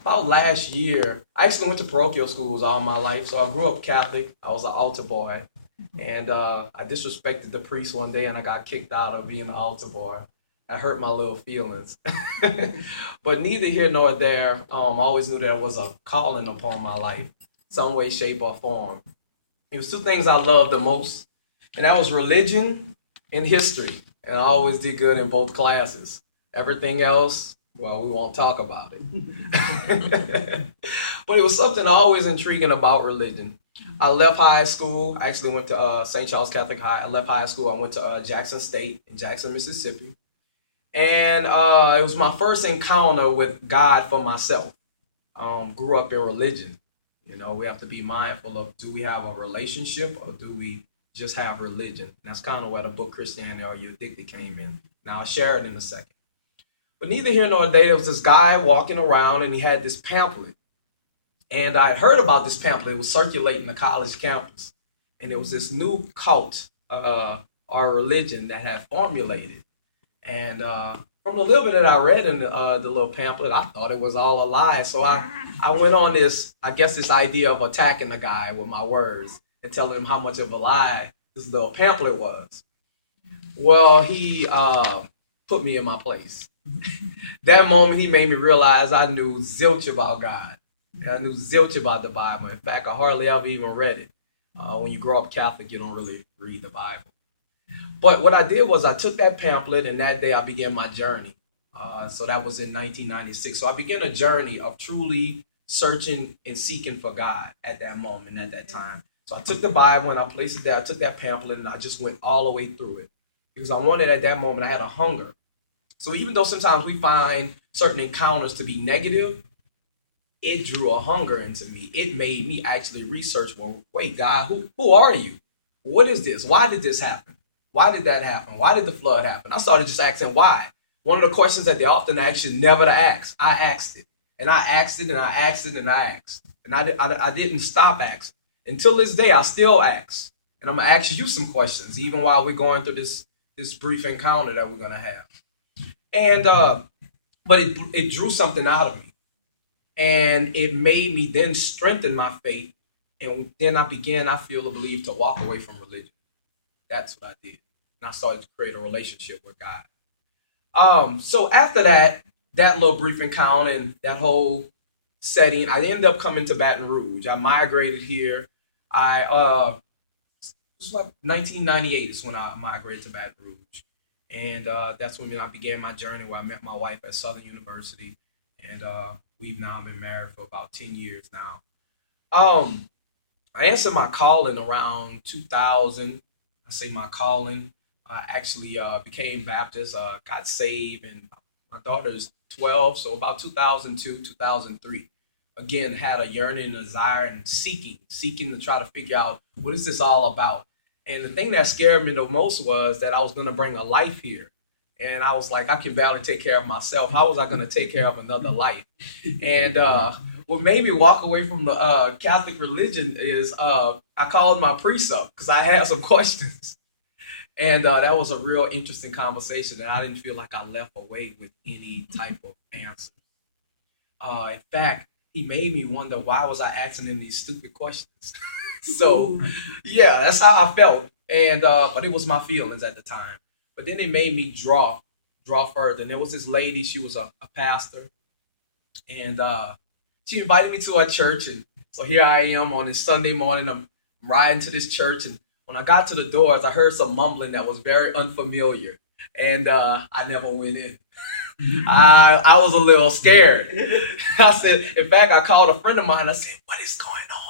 about last year, I actually went to parochial schools all my life. So I grew up Catholic. I was an altar boy. And I disrespected the priest one day and I got kicked out of being an altar boy. I hurt my little feelings. But neither here nor there, I always knew there was a calling upon my life, some way, shape, or form. It was two things I loved the most, and that was religion and history. And I always did good in both classes. Everything else, well, we won't talk about it. But it was something always intriguing about religion. I left high school. I actually went to St. Charles Catholic High. I left high school. I went to Jackson State in Jackson, Mississippi. And it was my first encounter with God for myself. Grew up in religion. You know, we have to be mindful of, do we have a relationship or do we just have religion? And that's kind of where the book Christianity Are You Addicted came in. Now I'll share it in a second. But neither here nor there, there was this guy walking around and he had this pamphlet. And I heard about this pamphlet. It was circulating the college campus. And it was this new cult or religion that had formulated. And from the little bit that I read in the little pamphlet, I thought it was all a lie. So I went on this, I guess, this idea of attacking the guy with my words and telling him how much of a lie this little pamphlet was. Well, he put me in my place. That moment, he made me realize I knew zilch about God. And I knew zilch about the Bible. In fact, I hardly ever even read it. When you grow up Catholic, you don't really read the Bible. But what I did was I took that pamphlet, and that day I began my journey. So that was in 1996. So I began a journey of truly searching and seeking for God at that moment, at that time. So I took the Bible and I placed it there. I took that pamphlet and I just went all the way through it. Because I wanted, at that moment, I had a hunger. So even though sometimes we find certain encounters to be negative, it drew a hunger into me. It made me actually research, well, wait, God, who are you? What is this? Why did this happen? Why did that happen? Why did the flood happen? I started just asking why. One of the questions that they often ask you never to ask. I asked it. And I asked it and I asked it and I asked. And I didn't stop asking. Until this day, I still ask. And I'm going to ask you some questions, even while we're going through this brief encounter that we're going to have. And, but it drew something out of me. And it made me then strengthen my faith. And then I began, I feel or believe, to walk away from religion. That's what I did. And I started to create a relationship with God. So after that little brief encounter and that whole setting, I ended up coming to Baton Rouge. I migrated here. It was like 1998 is when I migrated to Baton Rouge. And that's when I began my journey where I met my wife at Southern University. And we've now been married for about 10 years now. I answered my calling around 2000. I say my calling. I actually became Baptist, got saved, and my daughter's 12, so about 2002, 2003. Again, had a yearning, a desire, and seeking to try to figure out what is this all about. And the thing that scared me the most was that I was going to bring a life here. And I was like, I can barely take care of myself. How was I going to take care of another life? And what made me walk away from the Catholic religion is I called my priest up because I had some questions. And that was a real interesting conversation. And I didn't feel like I left away with any type of answer. In fact, he made me wonder, why was I asking him these stupid questions? So, yeah, that's how I felt. And but it was my feelings at the time. But then it made me draw further. And there was this lady, she was a pastor. And she invited me to her church. And so here I am on this Sunday morning. I'm riding to this church. And when I got to the doors, I heard some mumbling that was very unfamiliar. And I never went in. I was a little scared. I said, in fact, I called a friend of mine. I said, what is going on?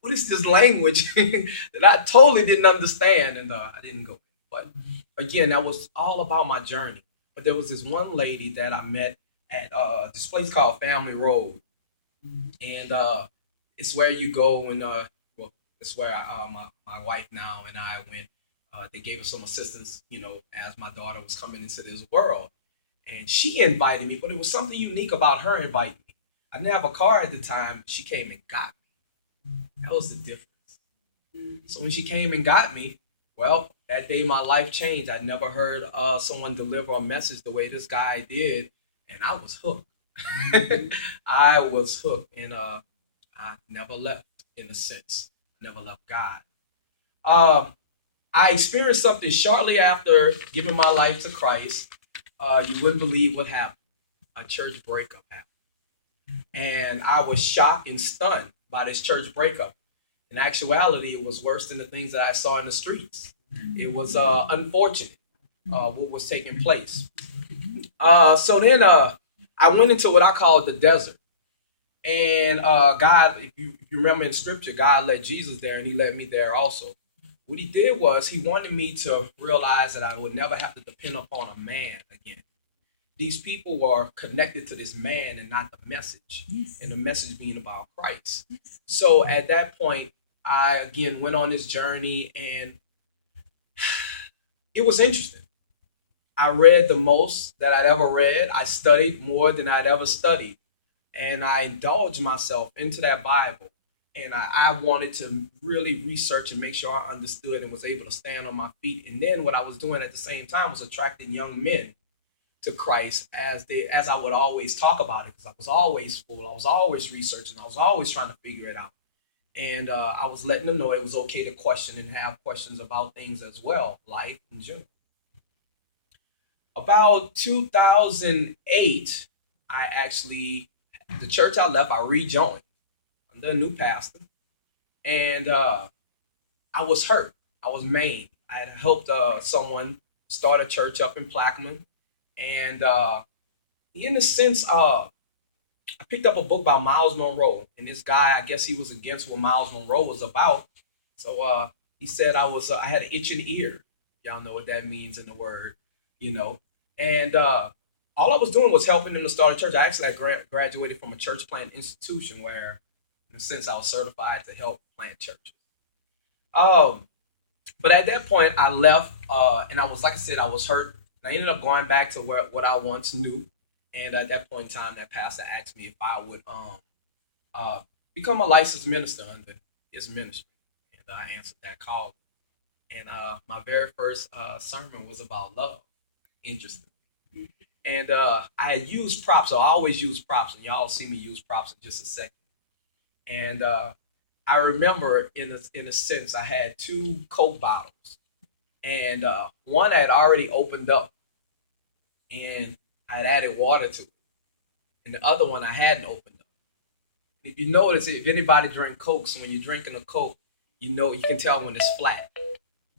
What is this language that I totally didn't understand? And I didn't go. But again, that was all about my journey. But there was this one lady that I met at this place called Family Road. And it's where you go when, it's where my wife now and I went. They gave us some assistance, as my daughter was coming into this world. And she invited me, but it was something unique about her inviting me. I didn't have a car at the time. She came and got me. That was the difference. So when she came and got me, well, that day my life changed. I'd never heard someone deliver a message the way this guy did, and I was hooked. I was hooked, and I never left. In a sense, never left God. Um, I experienced something shortly after giving my life to Christ. You wouldn't believe what happened. A church breakup happened, and I was shocked and stunned by this church breakup. In actuality, it was worse than the things that I saw in the streets. It was unfortunate what was taking place. So then I went into what I call the desert. And God, if you remember in scripture, God led Jesus there and he led me there also. What he did was he wanted me to realize that I would never have to depend upon a man again. These people were connected to this man and not the message, yes. And the message being about Christ. Yes. So at that point, I again went on this journey, and it was interesting. I read the most that I'd ever read. I studied more than I'd ever studied. And I indulged myself into that Bible. And I wanted to really research and make sure I understood and was able to stand on my feet. And then what I was doing at the same time was attracting young men to Christ as I would always talk about it, because I was always full. I was always researching. I was always trying to figure it out. And I was letting them know it was okay to question and have questions about things as well, life in general. About 2008, the church I left, I rejoined under a new pastor. And I was hurt. I was maimed. I had helped someone start a church up in Plaquemine. And in a sense, I picked up a book by Miles Monroe. And this guy, I guess he was against what Miles Monroe was about. So he said I had an itching ear. Y'all know what that means in the word, you know. And all I was doing was helping them to start a church. I actually graduated from a church plant institution where, in a sense, I was certified to help plant churches. But at that point, I left, and I was, like I said, I was hurt. I ended up going back to what I once knew. And at that point in time, that pastor asked me if I would become a licensed minister under his ministry. And I answered that call. And my very first sermon was about love. Interesting. And I had used props. So I always use props. And y'all see me use props in just a second. And I remember, in a sense, I had 2 Coke bottles. And one I had already opened up. And I had added water to it. And the other one I hadn't opened up. If you notice, if anybody drink Coke, so when you're drinking a Coke, you can tell when it's flat.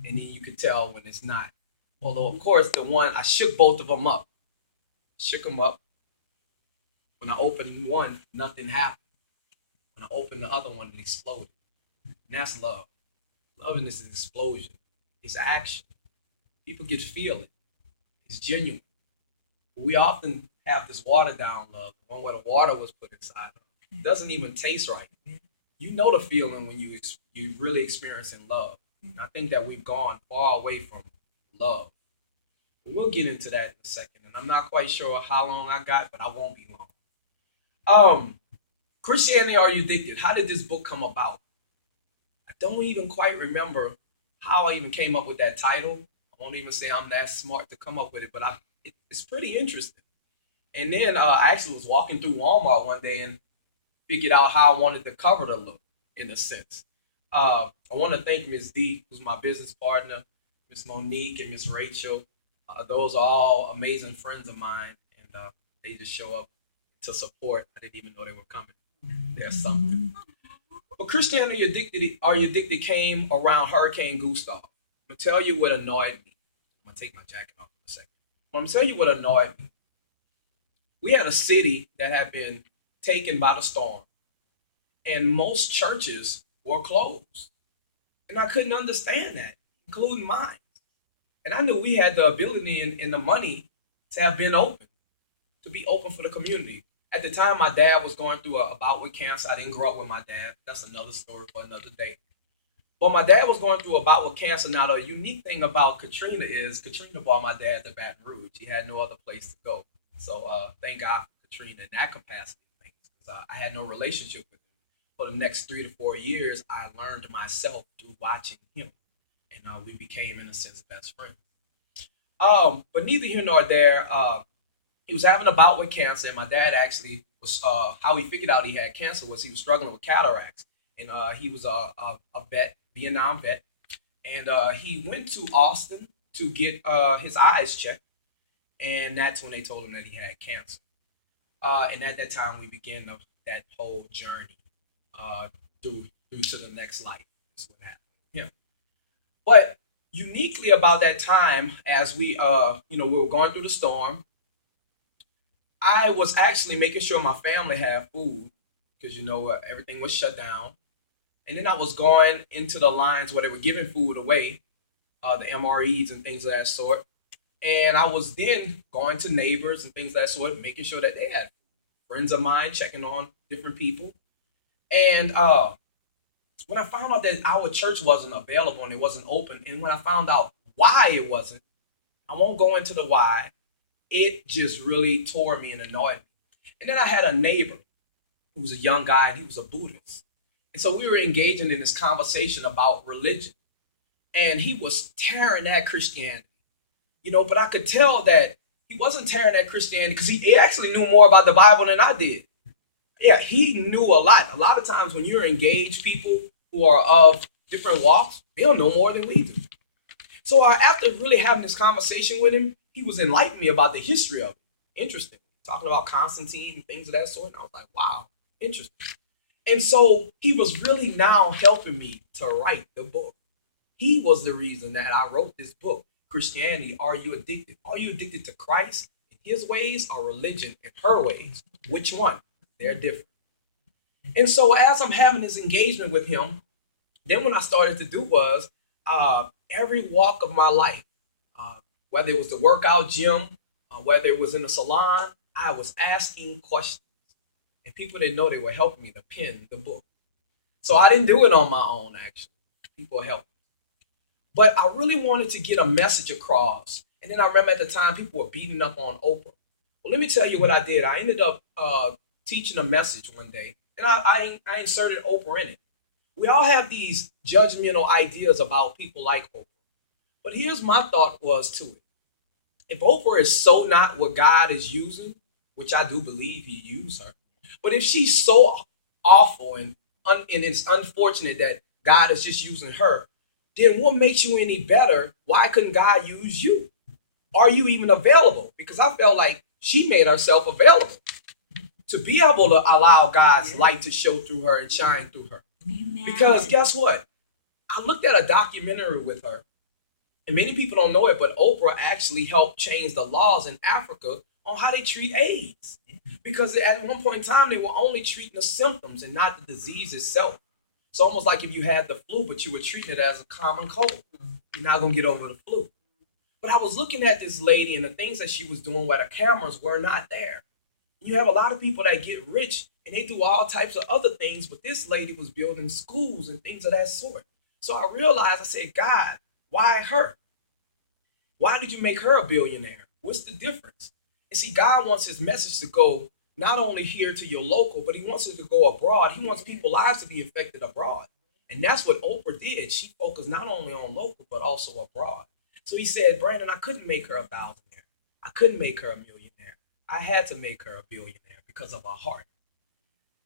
And then you can tell when it's not. Although, of course, the one, I shook both of them up. Shook them up. When I opened one, nothing happened. When I opened the other one, it exploded. And that's love. Love is an explosion. It's action. People can feel it. It's genuine. We often have this watered down love, the one where the water was put inside. It doesn't even taste right. You know the feeling when you really experiencing love. And I think that we've gone far away from love. But we'll get into that in a second. And I'm not quite sure how long I got, but I won't be long. Christianity, Are You Addicted? How did this book come about? I don't even quite remember how I even came up with that title. I won't even say I'm that smart to come up with it, but it's pretty interesting. And then I actually was walking through Walmart one day and figured out how I wanted the cover to look, in a sense. I want to thank Ms. D, who's my business partner, Miss Monique and Miss Rachel. Those are all amazing friends of mine, and they just show up to support. I didn't even know they were coming. There's something. But Christianity, Are You Addicted came around Hurricane Gustav. I'm going to tell you what annoyed me. I'm going to take my jacket off for a second. I'm going to tell you what annoyed me. We had a city that had been taken by the storm, and most churches were closed. And I couldn't understand that, including mine. And I knew we had the ability and the money to have been open, to be open for the community. At the time, my dad was going through a bout with cancer. I didn't grow up with my dad. That's another story for another day. But my dad was going through a bout with cancer. Now, the unique thing about Katrina is Katrina brought my dad to Baton Rouge. He had no other place to go. So thank God for Katrina in that capacity of things. Because I had no relationship with him. For the next 3 to 4 years, I learned myself through watching him. And we became, in a sense, best friends. But neither here nor there, He was having a bout with cancer, and my dad actually was, how he figured out he had cancer was he was struggling with cataracts. And he was a vet, Vietnam vet. And he went to Austin to get his eyes checked. And that's when they told him that he had cancer. And at that time, we began that whole journey through to the next life. That's what happened. Yeah. But uniquely about that time, as we were going through the storm, I was actually making sure my family had food because everything was shut down. And then I was going into the lines where they were giving food away, the MREs and things of that sort. And I was then going to neighbors and things of that sort, making sure that they had friends of mine, checking on different people. And when I found out that our church wasn't available and it wasn't open, and when I found out why it wasn't, I won't go into the why, it just really tore me and annoyed me. And then I had a neighbor who was a young guy, and he was a Buddhist. And so we were engaging in this conversation about religion. And he was tearing at Christianity. But I could tell that he wasn't tearing at Christianity because he actually knew more about the Bible than I did. Yeah, he knew a lot. A lot of times when you're engaged people who are of different walks, they'll know more than we do. So after really having this conversation with him, he was enlightening me about the history of it. Interesting. Talking about Constantine and things of that sort. And I was like, wow, interesting. And so he was really now helping me to write the book. He was the reason that I wrote this book. Christianity, are you addicted? Are you addicted to Christ and his ways, or religion and her ways? Which one? They're different. And so as I'm having this engagement with him, then what I started to do was every walk of my life, whether it was the workout gym, whether it was in the salon, I was asking questions. And people didn't know they were helping me to pen the book. So I didn't do it on my own, actually. People helped me. But I really wanted to get a message across. And then I remember at the time people were beating up on Oprah. Well, let me tell you what I did. I ended up teaching a message one day, and I inserted Oprah in it. We all have these judgmental ideas about people like Oprah. But here's my thought was to it. If Oprah is so not what God is using, which I do believe he used her, but if she's so awful and it's unfortunate that God is just using her, then what makes you any better? Why couldn't God use you? Are you even available? Because I felt like she made herself available to be able to allow God's light to show through her and shine through her. Amen. Because guess what? I looked at a documentary with her, and many people don't know it, but Oprah actually helped change the laws in Africa on how they treat AIDS. Because at one point in time, they were only treating the symptoms and not the disease itself. It's almost like if you had the flu, but you were treating it as a common cold. You're not going to get over the flu. But I was looking at this lady and the things that she was doing where the cameras were not there. You have a lot of people that get rich and they do all types of other things, but this lady was building schools and things of that sort. So I realized, I said, God, why her? Why did you make her a billionaire? What's the difference? And see, God wants his message to go not only here to your local, but he wants it to go abroad. He wants people's lives to be affected abroad. And that's what Oprah did. She focused not only on local, but also abroad. So he said, Brandon, I couldn't make her a thousandaire. I couldn't make her a millionaire. I had to make her a billionaire because of her heart.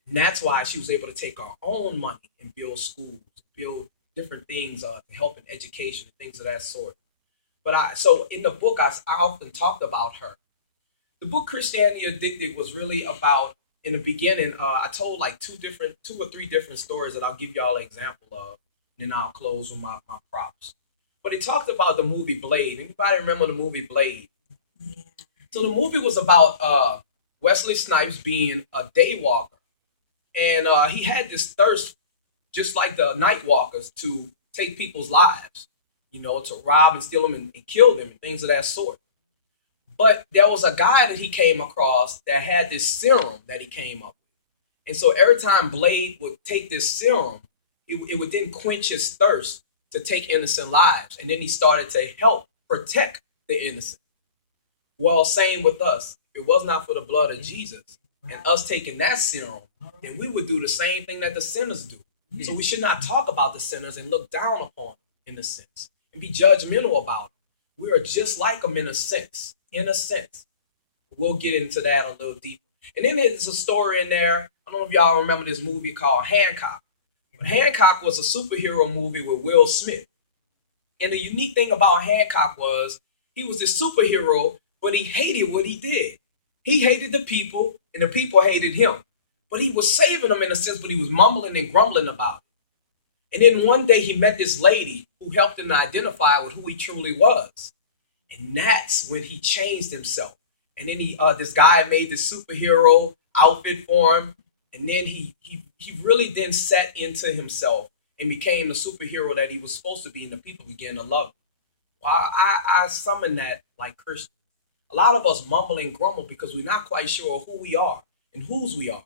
And that's why she was able to take her own money and build schools, build different things to help in education and things of that sort. But so in the book, I often talked about her. The book Christianity Addicted was really about, in the beginning, I told like two or three different stories that I'll give y'all an example of, and then I'll close with my props. But it talked about the movie Blade. Anybody remember the movie Blade? So the movie was about Wesley Snipes being a day walker. And he had this thirst, just like the night walkers, to take people's lives, to rob and steal them and kill them and things of that sort. But there was a guy that he came across that had this serum that he came up with. And so every time Blade would take this serum, it would then quench his thirst to take innocent lives. And then he started to help protect the innocent. Well, same with us. If it was not for the blood of Jesus and us taking that serum, then we would do the same thing that the sinners do. So we should not talk about the sinners and look down upon them in a sense and be judgmental about them. We are just like them in a sense. We'll get into that a little deeper. And then there's a story in there. I don't know if y'all remember this movie called Hancock. But Hancock was a superhero movie with Will Smith. And the unique thing about Hancock was he was this superhero, but he hated what he did. He hated the people, and the people hated him. But he was saving them in a sense, but he was mumbling and grumbling about it. And then one day he met this lady who helped him to identify with who he truly was. And that's when he changed himself. And then this guy made this superhero outfit for him. And then he really then set into himself and became the superhero that he was supposed to be, and the people began to love him. Well, I summon that like Christians. A lot of us mumble and grumble because we're not quite sure who we are and whose we are.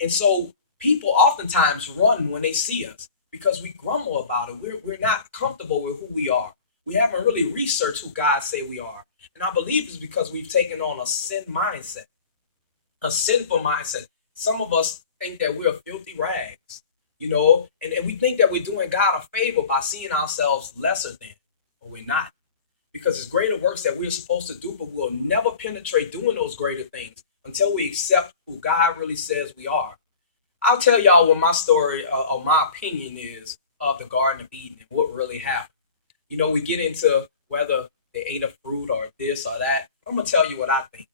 And so people oftentimes run when they see us because we grumble about it. We're not comfortable with who we are. We haven't really researched who God say we are. And I believe it's because we've taken on a sin mindset, a sinful mindset. Some of us think that we're filthy rags, and we think that we're doing God a favor by seeing ourselves lesser than, but we're not. Because it's greater works that we're supposed to do, but we'll never penetrate doing those greater things until we accept who God really says we are. I'll tell y'all what my story or my opinion is of the Garden of Eden and what really happened. We get into whether they ate a fruit or this or that. I'm going to tell you what I think.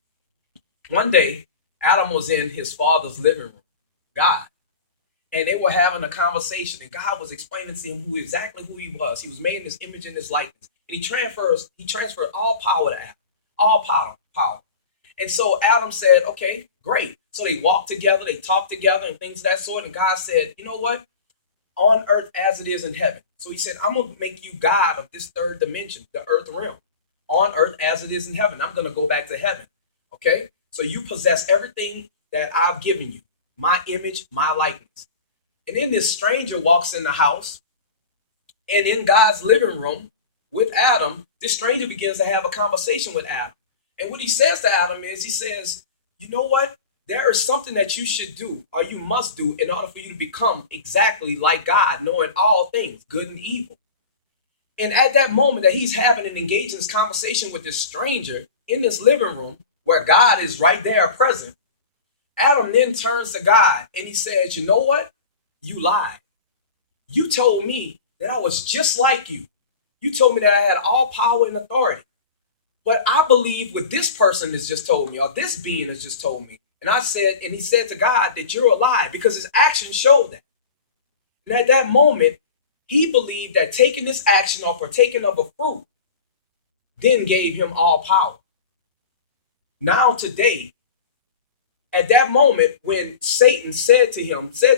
One day, Adam was in his father's living room, God, and they were having a conversation, and God was explaining to him exactly who he was. He was made in his image and his likeness, and he transferred all power to Adam, all power. And so Adam said, okay, great. So they walked together, they talked together, and things of that sort. And God said, you know what? On earth as it is in heaven. So he said, I'm going to make you God of this third dimension, the earth realm. On earth as it is in heaven. I'm going to go back to heaven. Okay? So you possess everything that I've given you. My image, my likeness. And then this stranger walks in the house. And in God's living room with Adam, this stranger begins to have a conversation with Adam. And what he says to Adam is, he says, you know what? There is something that you should do or you must do in order for you to become exactly like God, knowing all things, good and evil. And at that moment that he's having and engaging in this conversation with this stranger in this living room where God is right there present, Adam then turns to God and he says, you know what? You lied. You told me that I was just like you. You told me that I had all power and authority. But I believe what this person has just told me, or this being has just told me. And he said to God that you're a lie because his actions showed that. And at that moment, he believed that taking this action or partaking of a fruit then gave him all power. Now today, at that moment when Satan said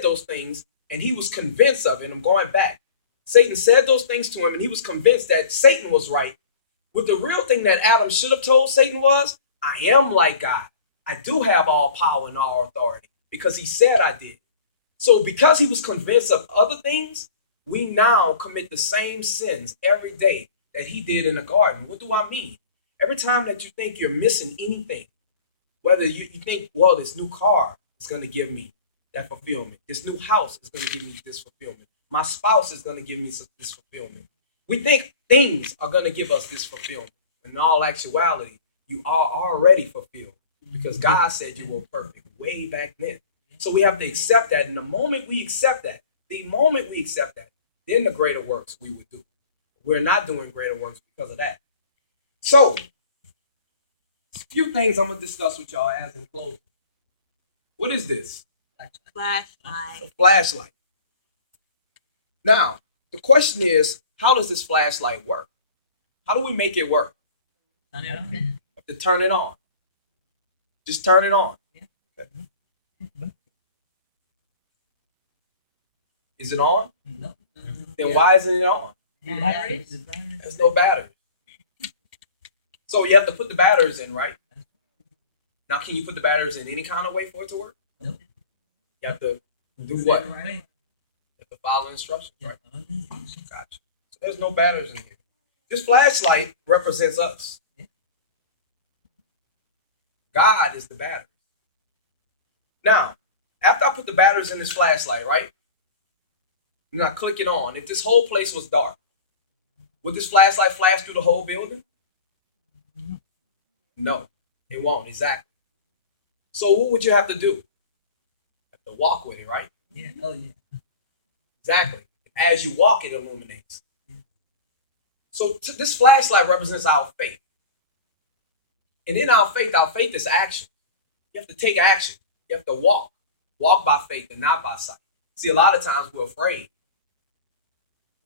those things, and he was convinced of it, and I'm going back. Satan said those things to him, and he was convinced that Satan was right. But the real thing that Adam should have told Satan was, I am like God. I do have all power and all authority because he said I did. So because he was convinced of other things, we now commit the same sins every day that he did in the garden. What do I mean? Every time that you think you're missing anything, whether you think, well, this new car is going to give me that fulfillment. This new house is going to give me this fulfillment. My spouse is going to give me this fulfillment. We think things are going to give us this fulfillment. In all actuality, you are already fulfilled because God said you were perfect way back then. So we have to accept that. And the moment we accept that, then the greater works we would do. We're not doing greater works because of that. So, a few things I'm going to discuss with y'all as in closing. What is this? Flashlight. A flashlight. Now, the question is, how does this flashlight work? How do we make it work? Turn it on. You have to turn it on. Just turn it on. Okay. Is it on? No. Then why isn't it on? There's no battery. So you have to put the batteries in, right? Now, can you put the batteries in any kind of way for it to work? No. You have to do what? You have to follow instructions, right? Gotcha. So there's no batteries in here. This flashlight represents us. God is the battery. Now, after I put the batteries in this flashlight, right? And I click it on. If this whole place was dark, would this flashlight flash through the whole building? No. It won't, exactly. So what would you have to do? You have to walk with it, right? Yeah. Oh yeah. Exactly. As you walk, it illuminates. So this flashlight represents our faith. And in our faith is action. You have to take action. You have to walk. Walk by faith and not by sight. See, a lot of times we're afraid.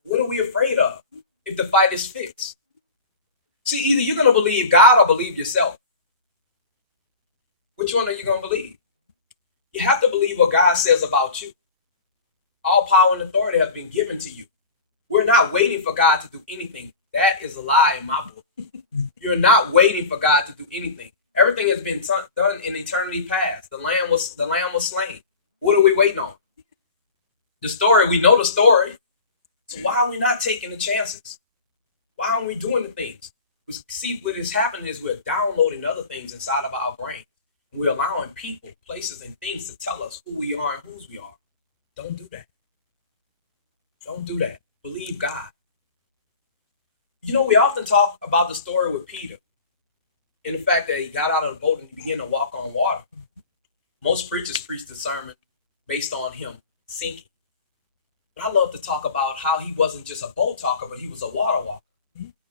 What are we afraid of if the fight is fixed? See, either you're going to believe God or believe yourself. Which one are you going to believe? You have to believe what God says about you. All power and authority have been given to you. We're not waiting for God to do anything. That is a lie in my book. You're not waiting for God to do anything. Everything has been done in eternity past. The lamb was slain. What are we waiting on? The story. We know the story. So why are we not taking the chances? Why aren't we doing the things? See, what is happening is we're downloading other things inside of our brain. We're allowing people, places, and things to tell us who we are and whose we are. Don't do that. Don't do that. Believe God. You know, we often talk about the story with Peter and the fact that he got out of the boat and he began to walk on water. Most preachers preach the sermon based on him sinking. But I love to talk about how he wasn't just a boat talker, but he was a water walker.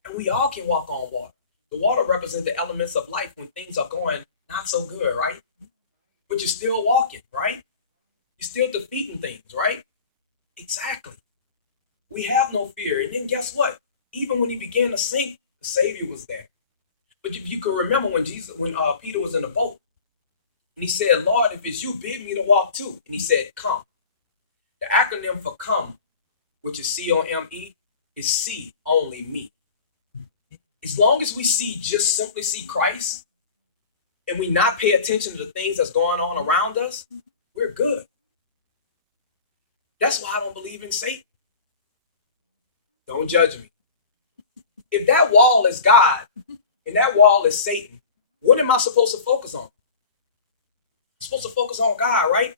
And we all can walk on water. The water represents the elements of life when things are going not so good, right? But you're still walking, right? You're still defeating things, right? Exactly. We have no fear. And then guess what? Even when he began to sink, the Savior was there. But if you can remember when Peter was in the boat, and he said, Lord, if it's you, bid me to walk too. And he said, come. The acronym for come, which is C-O-M-E, is see only me. As long as we simply see Christ, and we not pay attention to the things that's going on around us, we're good. That's why I don't believe in Satan. Don't judge me. If that wall is God and that wall is Satan, what am I supposed to focus on? I'm supposed to focus on God, right?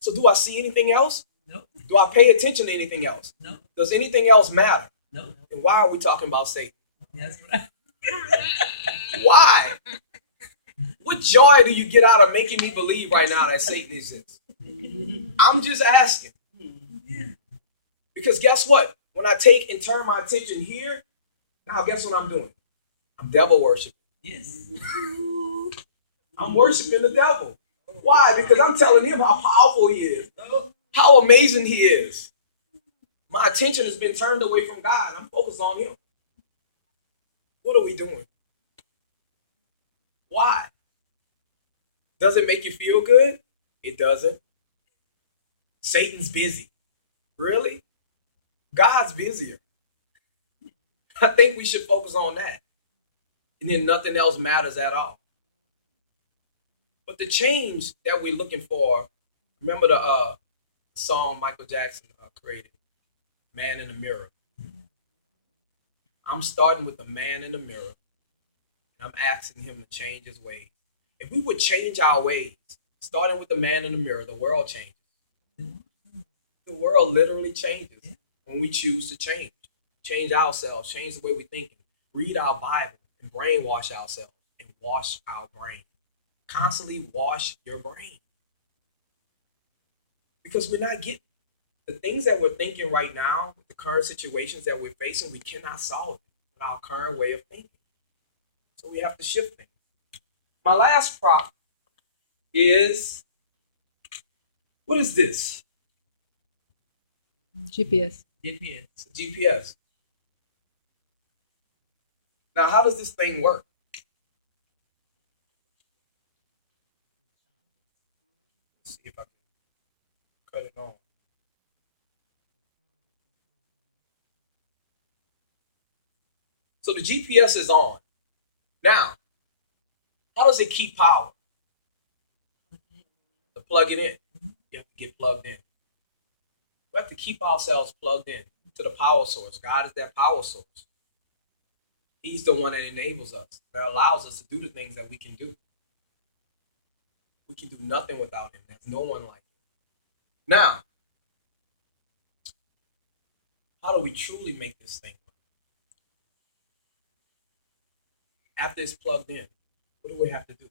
So do I see anything else? No. Do I pay attention to anything else? No. Does anything else matter? No. And why are we talking about Satan? That's right. Why? What joy do you get out of making me believe right now that Satan exists? I'm just asking. Because guess what? When I take and turn my attention here, now guess what I'm doing? I'm devil worshiping. Yes. I'm worshiping the devil. Why? Because I'm telling him how powerful he is. How amazing he is. My attention has been turned away from God. I'm focused on him. What are we doing? Why? Does it make you feel good? It doesn't. Satan's busy. Really? God's busier. I think we should focus on that. And then nothing else matters at all. But the change that we're looking for, remember the song Michael Jackson created, Man in the Mirror. I'm starting with the man in the mirror. And I'm asking him to change his ways. If we would change our ways, starting with the man in the mirror, the world changes. The world literally changes when we choose to change. Change ourselves, change the way we think, read our Bible, and brainwash ourselves, and wash our brain. Constantly wash your brain. Because we're not getting the things that we're thinking right now, the current situations that we're facing, we cannot solve it with our current way of thinking. So we have to shift things. My last prop is, what is this? GPS. GPS. It's a GPS. Now, how does this thing work? Let's see if I can cut it on. So the GPS is on. Now, how does it keep power? To plug it in. You have to get plugged in. We have to keep ourselves plugged in to the power source. God is that power source. He's the one that enables us, that allows us to do the things that we can do. We can do nothing without him. There's no one like him. Now, how do we truly make this thing work? After it's plugged in, what What do we have to do?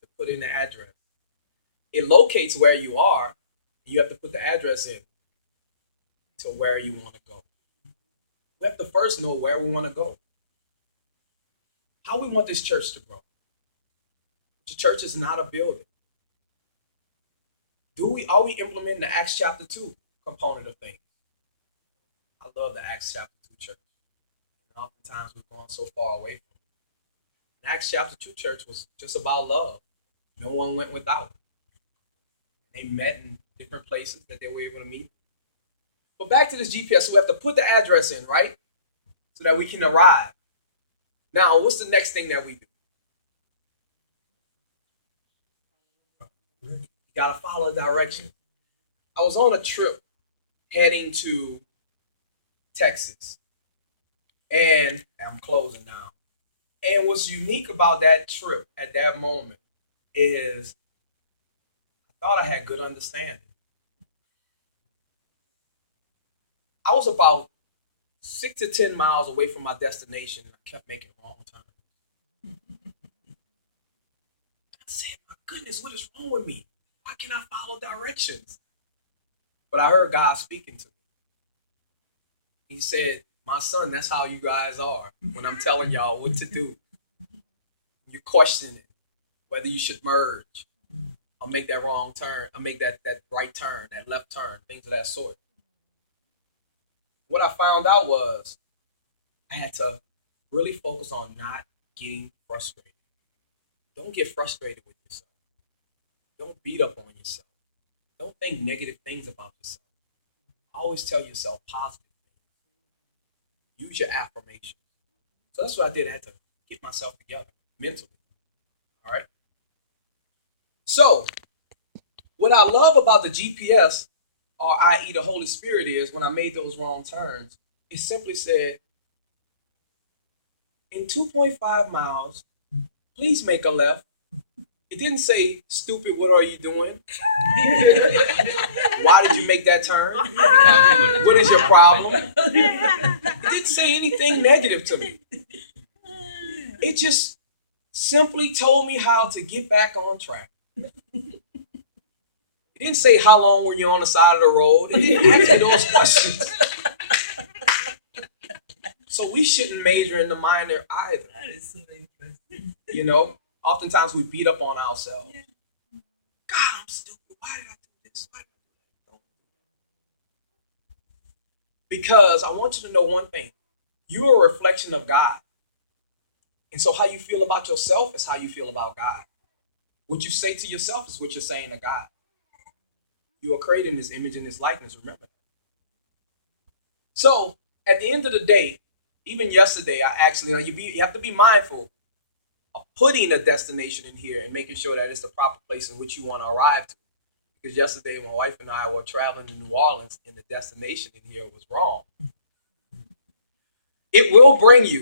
To put in the address. It locates where you are, and you have to put the address in to where you want to go. We have to first know where we want to go. How we want this church to grow. The church is not a building. Are we implementing the Acts chapter 2 component of things? I love the Acts chapter 2 church. And oftentimes we've gone so far away from it. The Acts chapter 2 church was just about love. No one went without. They met in different places that they were able to meet. But back to this GPS, so we have to put the address in, right? So that we can arrive. Now, what's the next thing that we do? You gotta follow direction. I was on a trip heading to Texas. And I'm closing now. And what's unique about that trip at that moment is I thought I had good understanding. I was about 6 to 10 miles away from my destination, and I kept making wrong turns. I said, my goodness, what is wrong with me? Why can't I follow directions? But I heard God speaking to me. He said, my son, that's how you guys are when I'm telling y'all what to do. You're questioning whether you should merge or make that wrong turn, or make that right turn, that left turn, things of that sort. What I found out was I had to really focus on not getting frustrated. Don't get frustrated with yourself. Don't beat up on yourself. Don't think negative things about yourself. Always tell yourself positive things. Use your affirmations. So that's what I did. I had to get myself together mentally. All right? So, what I love about the GPS, or i.e. the Holy Spirit, is when I made those wrong turns, it simply said, in 2.5 miles, please make a left. It didn't say, stupid, what are you doing? Why did you make that turn? What is your problem? It didn't say anything negative to me. It just simply told me how to get back on track. It didn't say how long were you on the side of the road. It didn't ask me those questions. So we shouldn't major in the minor either. That is so interesting. You know, oftentimes we beat up on ourselves. God, I'm stupid. Why did I do this? Why did I do that? Because I want you to know one thing. You are a reflection of God. And so how you feel about yourself is how you feel about God. What you say to yourself is what you're saying to God. You are created in His image and His likeness, remember. So, at the end of the day, even yesterday, you have to be mindful of putting a destination in here and making sure that it's the proper place in which you want to arrive to. Because yesterday, my wife and I were traveling to New Orleans, and the destination in here was wrong. It will bring you